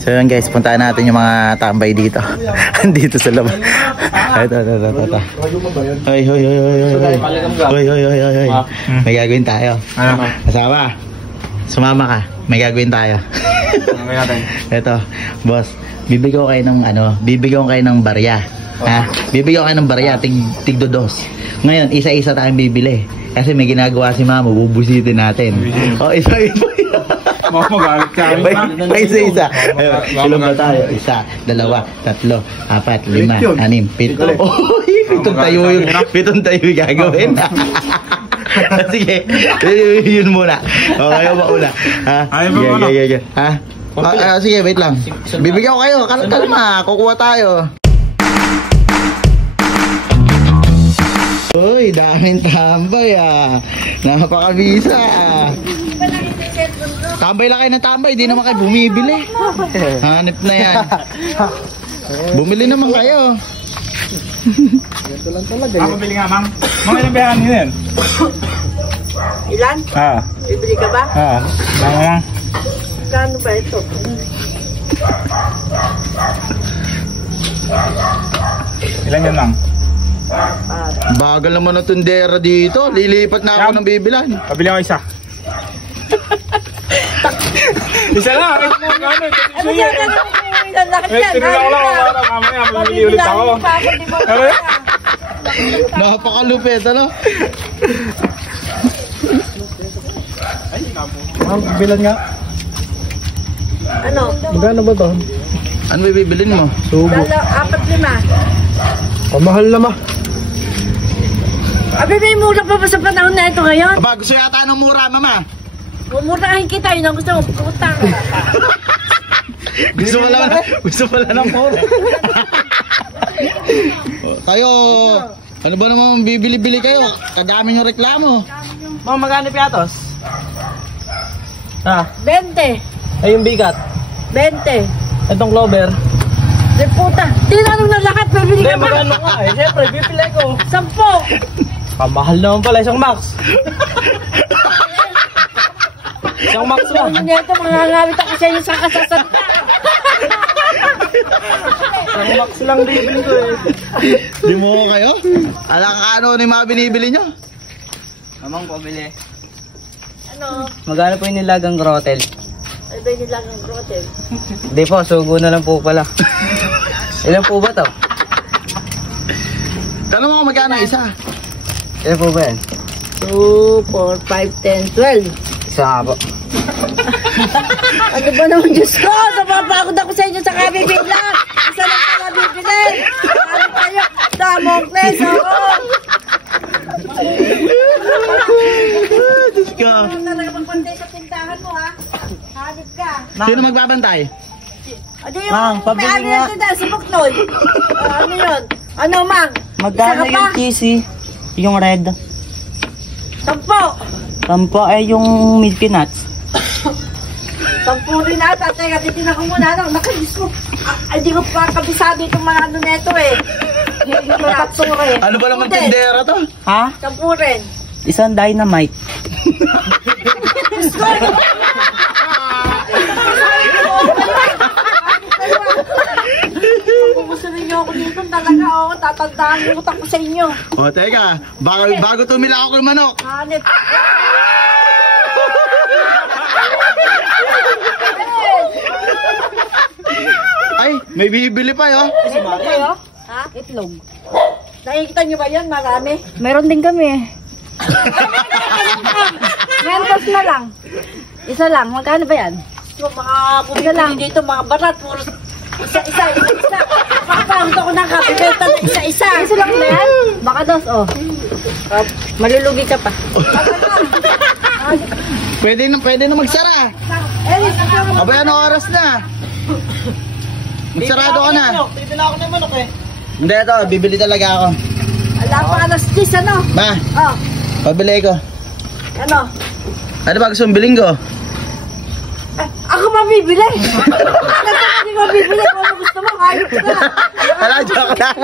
So yun guys, puntahan natin yung mga tambay dito. Dito sa labas. Ito. Hoy. May gagawin tayo. Kasama. Sumama ka. May gagawin tayo. Ito, boss. Bibigyan ko kayo ng barya. Ha? Bibigyan ko kayo ng barya, tigdodos. Ngayon, isa-isa tayong bibili. Kasi may ginagawa si mama, bubusitin natin. O, isa-isa. Magalit ka. May isa-isa. Ilan ba tayo? 1, 2, 3, 4, 5, 6, 7. Pitong tayo yung gagawin. Sige, yun muna. O, kayo mauna. Sige, wait lang. Bibigyan ko kayo. Kalma, kukuha tayo. Uy, daming tambay napakabisa Tambay lang kayo ng tambay, di naman kayo bumibili. Hanip na yan. Bumili naman kayo. Ito lang talaga. Ako bili nga, ma'am. Mga ilang biyahan nyo yan? Ilan? Bibili ka ba? Ma'am. Kano ba ito? Ilan yan, ma'am? Bagal naman na tundera dito. Lilipat na ako ng bibilan. Pabili ako isa. Isa lang. Ano yan? Lalakad yan. Tinula ko lang ako. Mamaya, mamili ulit ako. Napakalupit, ano? Bilan nga. Ano? Magkano ba to? Ano ba bibilin mo? Subo. 4-5. Mahal na ma. Abi, may mura pa ba sa panahon na ito ngayon? Aba, gusto yata ng mura, mama. Mumurahin kita, yun ang gusto mo. Putang. Gusto pala ng mura. Kayo, ano ba naman bibili-bili kayo? Kadami yung reklamo. Mga magkano piatos? 20. Ay yung bigat. 20. Itong clover. Di puta. Tinanong na lahat, bibili Hindi, ka ba? magkano nga eh. Siyempre, bibili ko. 10. Kamahal naman pala, isang max. Isang max lang. Ano nito, mangangawit ako sa inyo sa kasasalita. Isang max lang bibili ko eh. Di mo kayo? Alam ka ano yung mga binibili nyo? Mamang pabili. Ano? Magkano po yung nilagang grotel? Ano ba yung nilagang grotel? Hindi po, sugo na lang po pala. Ilan po ba to? Tanong mo magkano isa? Ilan po ba yan? 2, 4, 5, 10, 12. Isa nga po. Ano ba naman, Diyos ko? Napapagod ako sa inyo sa kabibilang. Isa lang pala bibili. Ano kayo? Damong place, Diyos ko. talaga magpantay sa tindahan mo, ha? Hanip ka. Sino magbabantay? Ano yung Mang, pabili may ano nga. yun dahil si Buknoy? Ano yun? Ano, Mang? Magkano Isa ka yung pa? cheesy? Yung red? 10. Tampo ay yung milky nuts. 10 rin ata. Teka, titignan ko muna. Nakagis ko. Hindi ko pa kabisado itong mga ano neto eh. Hindi ko natsura eh. Ano ba naman tindera to? Ha? 10 rin. Isang dynamite. Kung gusto ninyo ako dito, talaga ako. Tatandaan yung utak ko sa inyo. O teka, bago tumila ako ng manok. Hanip. Ay, may bibili pa yun. Kayo? Ha? Itlog. Nakikita nyo ba yan? Marami. Meron din kami. Mentos na lang. Isa lang. Magkano ba yan? So, mga bumibili dito, mga barat. Puro isa. Pakapagod ako ng kape. Isa. Isa lang ba yan? Baka 2, oh. Malulugi ka pa. Pwede na magsara. Abay, ano oras na? Magsarado ka na. Bibili ako ng manok eh. Hindi, ito, bibili talaga ako. Ala pa, alas 10, ano? Ma, Oh, pabili ko. ano? Ano ba gusto mong bilhin ko? Ako mabibili. Hindi ko mabibili. Kung ano gusto mo, ayos ka. Wala, joke lang.